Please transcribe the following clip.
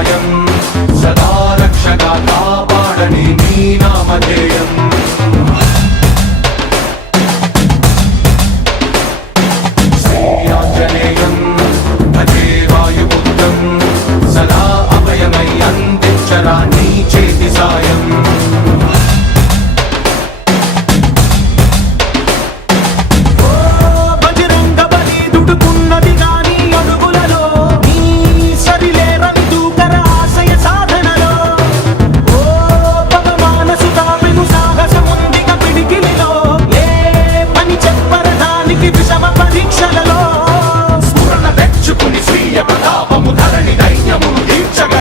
సాయం సదా రక్షగా కాపాడని నీ నామధేయం శ్రీరాంజనేయం భజే వాయుపుత్రం సదా అభయమై అందించరా నీ చేతి సాయం